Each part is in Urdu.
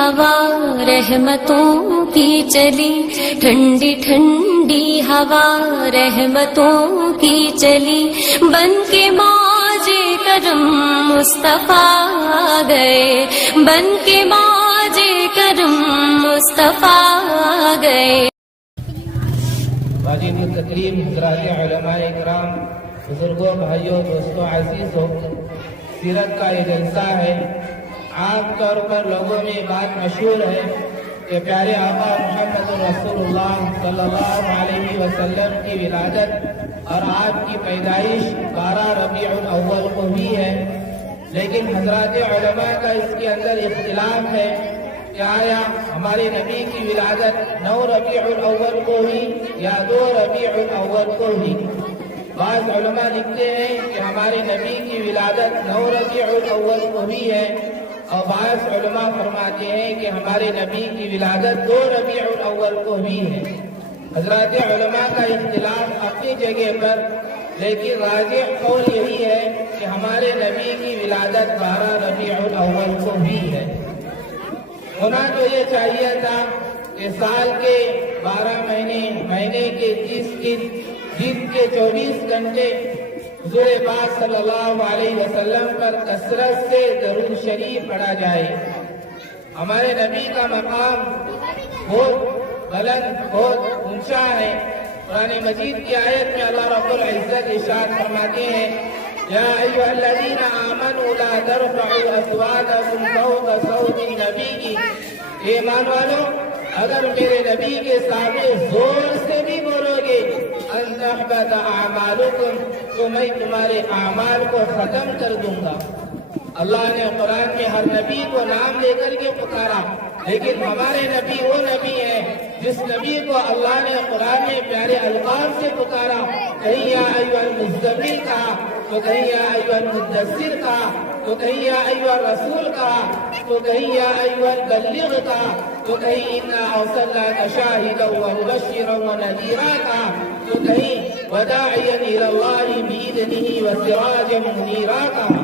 ہوا رحمتوں کی چلی، ٹھنڈی ٹھنڈی ہوا رحمتوں کی چلی، بن کے موج کرم مصطفیٰ آ گئے، بن کے موج کرم مصطفیٰ آ گئے۔ واجب التکریم حضرات علماء اکرام، بزرگوں، بھائیوں، دوستوں، عزیزوں، سیرت کا یہ جلسہ ہے۔ عام طور پر لوگوں میں یہ بات مشہور ہے کہ پیارے آقا محمد رسول اللہ صلی اللہ علیہ وسلم کی ولادت اور آپ کی پیدائش 12 ربیع الاول کو بھی ہے، لیکن حضرات علماء کا اس کے اندر اختلاف ہے کہ آیا ہمارے نبی کی ولادت 9 ربیع الاول کو ہوئی یا 2 ربیع الاول کو ہوئی۔ بعض علماء لکھتے ہیں کہ ہمارے نبی کی ولادت 9 ربیع الاول کو ہوئی ہے، اور بعض علماء فرماتے ہیں کہ ہمارے نبی کی ولادت 2 ربیع الاول کو ہوئی ہے۔ حضرات علماء کا اختلاف اپنی جگہ پر، لیکن راجح قول یہی ہے کہ ہمارے نبی کی ولادت 12 ربیع الاول کو ہوئی ہے۔ ہونا تو یہ چاہیے تھا کہ سال کے 12 مہینے کے 30 دن کے 24 گھنٹے حضور پاک صلی اللہ علیہ وسلم پر کثرت سے درود شریف پڑھا جائے۔ ہمارے نبی کا مقام بہت بلند، بہت اونچا ہے۔ قرآن مجید کی آیت میں اللہ رب العزت ارشاد فرماتے ہیں، یا ایھا الذین آمنوا لا ترفعوا اصواتکم فوق صوت النبی، ایمان والو اگر میرے نبی کے سامنے زور سے بھی بولو گے ان تحبط اعمالکم، تو میں تمہارے اعمال کو ختم کر دوں گا۔ اللہ نے قرآن میں ہر نبی کو نام لے کر کے پکارا، لیکن ہمارے نبی وہ نبی ہے جس نبی کو اللہ نے قرآن میں پیارے الفاظ سے پکارا، کہیں یا ایھا المزمل کہا، تو کہیں یا ایھا المدثر کہا، تو کہیں یا ایھا الرسول کہا، تو کہیں یا ایھا المبلغ کہا، تو کہیں انا ارسلناک شاہدا ومبشرا ونذیرا کہا، تو کہیں وداعیا الی اللہ باذنہ وسراجا منیرا کہا۔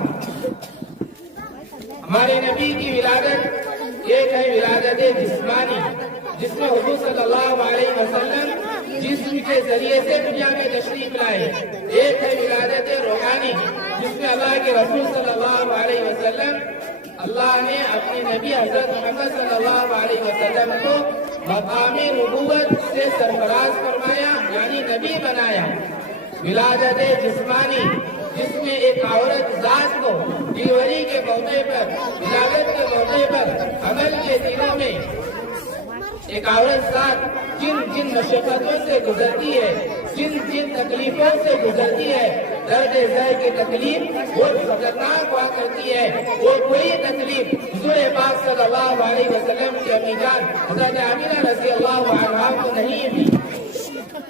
ہمارے نبی کی ولادت ایک ہے ولادت جسمانی، جس میں حضور صلی اللہ علیہ وسلم جسم کے ذریعے سے دنیا میں تشریف لائے۔ ایک ہے ولادت روحانی، جس میں اللہ کے رسول صلی اللہ علیہ وسلم، اللہ نے اپنے نبی حضرت محمد صلی اللہ علیہ وسلم کو مقام نبوت سے سرفراز فرمایا، یعنی نبی بنایا۔ ولادت جسمانی، جس میں ایک عورت ذات کو ڈیلیوری کے موقع پر، ولادت کے موقع پر، حمل کے دنوں میں ایک عورت ذات جن مشقتوں سے گزرتی ہے، جن تکلیفوں سے گزرتی ہے، درد ذہ کی تکلیف بہت خطرناک ہوا کرتی ہے، وہ کوئی تکلیف حضور پاک صلی اللہ علیہ وسلم کی امی جان حضرت آمینہ رضی اللہ عنہا کو نہیں ہوئی۔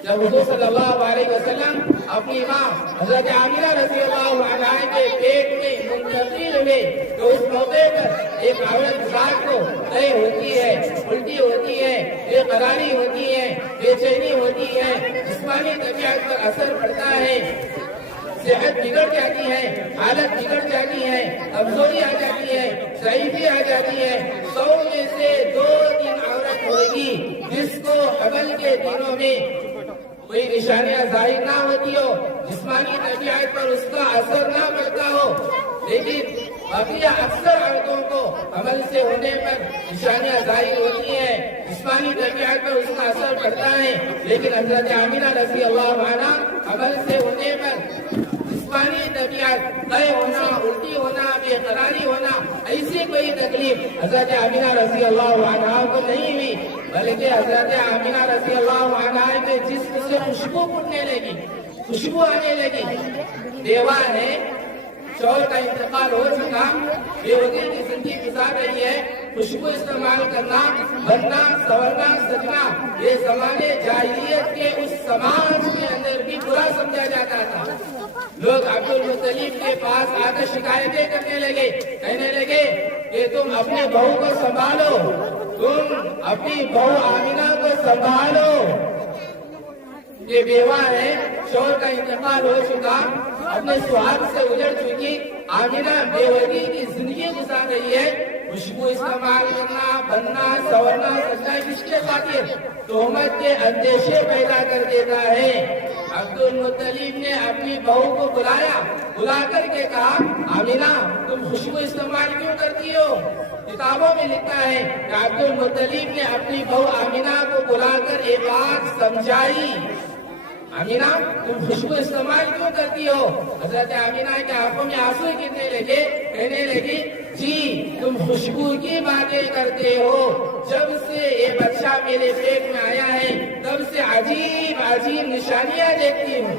جب حضور صلی اللہ علیہ وسلم اپنی ماں حضرت آمینہ رضی اللہ عنہا کے پیٹ میں منتقل ہوئے، تو اس موقع پر ایک عورت ذات کو طے ہوتی ہے، الٹی ہوتی ہے، بے قراری ہوتی ہے، بے چینی ہوتی ہے، جسمانی طبیعت پر اثر پڑتا ہے، صحت بگڑ جاتی ہے، حالت بگڑ جاتی ہے، کمزوری آ جاتی ہے، ضعیفی آ جاتی ہے۔ 100 میں سے 2-3 عورت ہوگی جس کو حمل کے دنوں میں کوئی نشانیاں ظاہر نہ ہوتی ہو، جسمانی طبیعت پر اس کا اثر نہ پڑتا ہو، لیکن بقیہ اکثر عورتوں کو حمل سے ہونے پر نشانیاں ظاہر ہوتی ہیں، جسمانی طبیعت پر اس کا اثر پڑتا ہے، لیکن حضرت آمینہ رضی اللہ عنہا حمل سے ہونے پر جسمانی طبیعت طے ہونا، الٹی ہونا، بے قراری ہونا، ایسی کوئی تکلیف حضرت آمینہ رضی اللہ عنہا کو نہیں ہوئی، بلکہ حضرت آمینہ رضی اللہ عنہا کے جسم سے خوشبو پھوٹنے لگی، خوشبو آنے لگی۔ بیوہ ہے، شوہر کا انتقال ہو چکا، بیوگی کی زندگی گزار رہی ہے، خوشبو استعمال کرنا، بننا، سورنا، سجنا، یہ زمانے جاہلیت کے اس سماج کے اندر بھی برا سمجھا جاتا تھا۔ لوگ عبد المطلب کے پاس آ کر شکایتیں کرنے لگے، کہنے لگے کہ تم اپنے بہو کو سنبھالو، تم اپنی بہو آمینہ کو سنبھالو۔ یہ بیوہ ہے، شوہر کا انتقال ہو چکا، اپنے سہاگ سے اجڑ چکی، آمینہ بیوگی کی زندگی گزار رہی ہے، خوشبو استعمال کرنا, بننا, سورنا, سجنا کس کے خاطر؟ تہمت کے اندیشے پیدا کر دیتا ہے. عبد المطلب نے اپنی بہو کو بلا کر کے کہا, آمینہ تم خوشبو استعمال کیوں کرتی ہو؟ کتابوں میں لکھا ہے کہ عبد المطلب نے اپنی بہو آمینہ کو بلا کر ایک بات سمجھائی. آمینہ تم خوشبو استعمال کیوں کرتی ہو؟ حضرت آمینہ کے آنکھوں میں آنسو گرنے لگے, کہنے لگی, جی تم خوشبو کی باتیں کرتے ہو. جب سے یہ بچہ میرے پیٹ میں آیا ہے تب سے عجیب عجیب نشانیاں دیکھتی ہوں.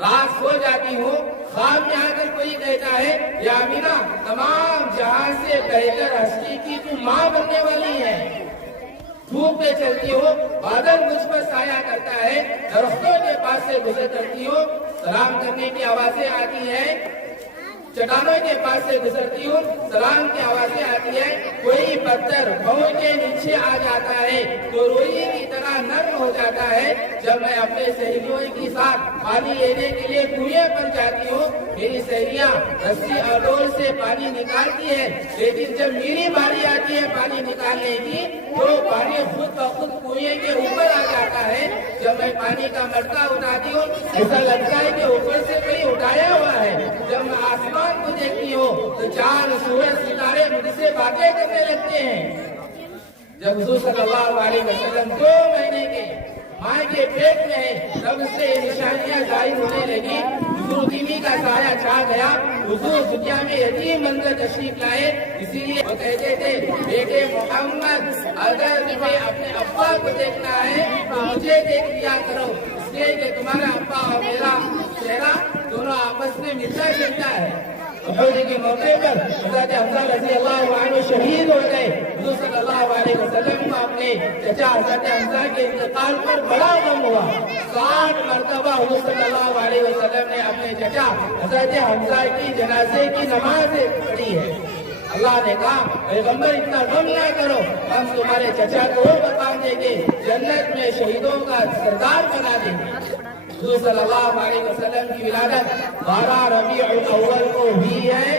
رات سو جاتی ہوں, خواب میں آ کر کوئی کہتا ہے, یا آمینہ تمام جہاں سے بہتر ہستی کی تم ماں بننے والی ہے. دھوپ پہ چلتی ہو, بادل مجھ پر سایہ کرتا ہے, درختوں کے پاس سے گزر کرتی ہو, سلام کرنے کی آوازیں آتی ہیں, چٹانوں کے پاس سے گزرتی ہوں, سلام کی آوازیں آتی ہیں. کوئی پتھر پاؤں کے نیچے آ جاتا ہے تو روئی کی طرح نرم ہو جاتا ہے. جب میں اپنے سہیلیوں کے ساتھ پانی لینے کے لیے کنویں پر جاتی ہوں, میری سہیلیاں رسی اور ڈول سے پانی نکالتی ہیں, لیکن جب میری باری آتی ہے پانی نکالنے کی تو پانی خود بخود کنویں کے اوپر آ جاتا ہے. جب میں پانی کا مٹکا اٹھاتی ہوں ایسا لگتا ہے کہ اوپر سے کوئی اٹھایا ہوا ہے. جب میں آسمان کو دیکھتی ہوں تو چاند, سورج, ستارے مجھ سے باتیں کرنے لگتے ہیں. جب حضور صلی اللہ علیہ وسلم 2 مہینے کے ماں کے پیٹ میں ہے تب سے یہ نشانیاں ظاہر ہونے لگی. حضور دینی کا سایہ چھا گیا. حضور دنیا میں یتیم بن کر تشریف لائے, اسی لیے وہ کہتے تھے, بیٹے محمد اگر تمہیں اپنے ابا کو دیکھنا ہے تو مجھے دیکھ لیا کرو, اس لیے کہ تمہارا ابا اور میرا چہرہ دونوں آپس میں ملتا جلتا ہے. احد کے موقع پر حضرت حمزہ رضی اللہ عنہ شہید ہو گئے. حضور صلی اللہ علیہ وسلم کو اپنے چچا حضرت حمزہ کے انتقال پر بڑا غم ہوا. 60 مرتبہ حضور صلی اللہ علیہ وسلم نے اپنے چچا حضرت حمزہ کی جنازے کی نماز پڑھی ہے. اللہ نے کہا, پیغمبر اتنا غم نہ کرو, ہم تمہارے چچا کو مقام دیں گے, جنت میں شہیدوں کا سردار بنا دیں گے. حضور صلی اللہ علیہ وسلم کی ولادت 12 ربیع الاول کو ہوئی ہے.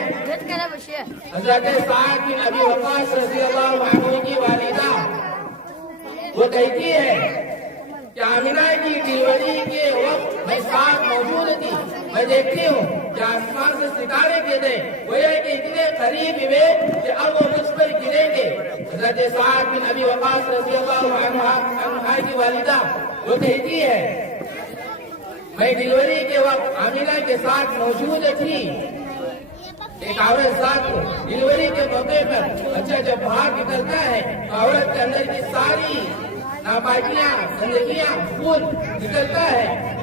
حضرت سعد بن ابی وقاص رضی اللہ عنہ کی والدہ وہ کہتی ہے کہ آمینہ کی ڈلیوری کے وقت میں ساتھ موجود تھی. میں دیکھتی ہوں کہ آسمان سے ستارے گرے, گویا کہ اتنے قریب ہوئے کہ اب وہ مجھ پر گریں گے. حضرت سعد بن ابی وقاص رضی اللہ عنہ کی والدہ وہ کہتی ہے, میں ڈلیوری کے وقت آمینہ کے ساتھ موجود تھی. ایک عورت ذات کو ڈلیوری کے موقع پر بچہ جب باہر نکلتا ہے تو عورت کے اندر کی ساری ناپاکیاں, گندگیاں, خون نکلتا ہے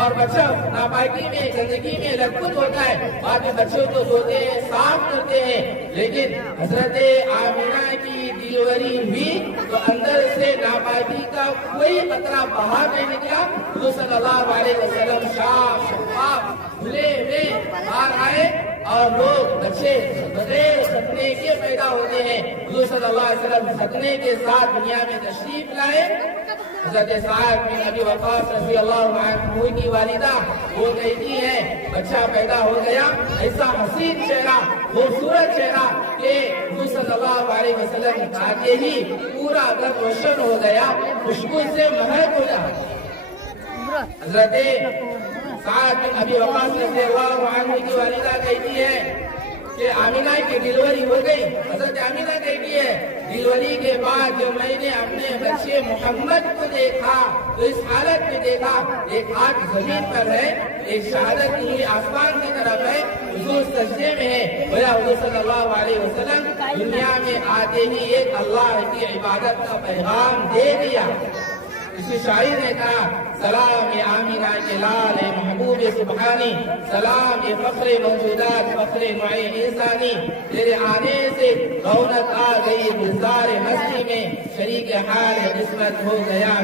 اور بچہ ناپاکی میں, گندگی میں لطپت ہوتا ہے. بعد میں بچوں کو دھوتے ہیں, صاف کرتے ہیں, لیکن حضرت آمینہ کی ڈلیوری ہوئی تو اندر سے ناپاکی کا کوئی قطرہ باہر نہیں نکلا. حضور صلی اللہ علیہ وسلم صاف شفاف دھلے ہوئے باہر آئے اور لوگ بچے بغیر ختنے کے پیدا ہوتے ہیں. حضور صلی اللہ علیہ وسلم ختنے کے ساتھ دنیا میں تشریف لائے. حضرت سعد بن ابی وقاص رضی اللہ عنہ کی والدہ وہ کہتی ہے, بچہ پیدا ہو گیا, ایسا حسین چہرہ, خوبصورت چہرہ کہ حضور صلی اللہ علیہ وسلم کہتے ہی پورا گھر روشن ہو گیا, خوشبو سے مہک ہو جائے. حضرت سعد بن ابی وقاص رضی اللہ عنہ کی والدہ کہتی ہے کہ آمینہ کی ڈلیوری ہو گئی. حضرت آمینہ کہتی ہے, ڈلیوری کے بعد جو میں نے اپنے بچے محمد کو دیکھا تو اس حالت میں دیکھا, ایک ہاتھ زمین پر ہے, ایک شہادت کی ہوئی آسمان کی طرف ہے, حضور سجدے میں ہے. گویا حضور صلی اللہ علیہ وسلم دنیا میں آتے ہی ایک اللہ کی عبادت کا پیغام دے دیا. اسی شاعر نے کہا, سلام آمینہ کے لال محبوب سبحانی, سلام فخر موجودات, فخر نوع انسانی, تیرے آنے سے رونق آ گئی گلزار ہستی میں, شریک حال قسمت ہو گیا.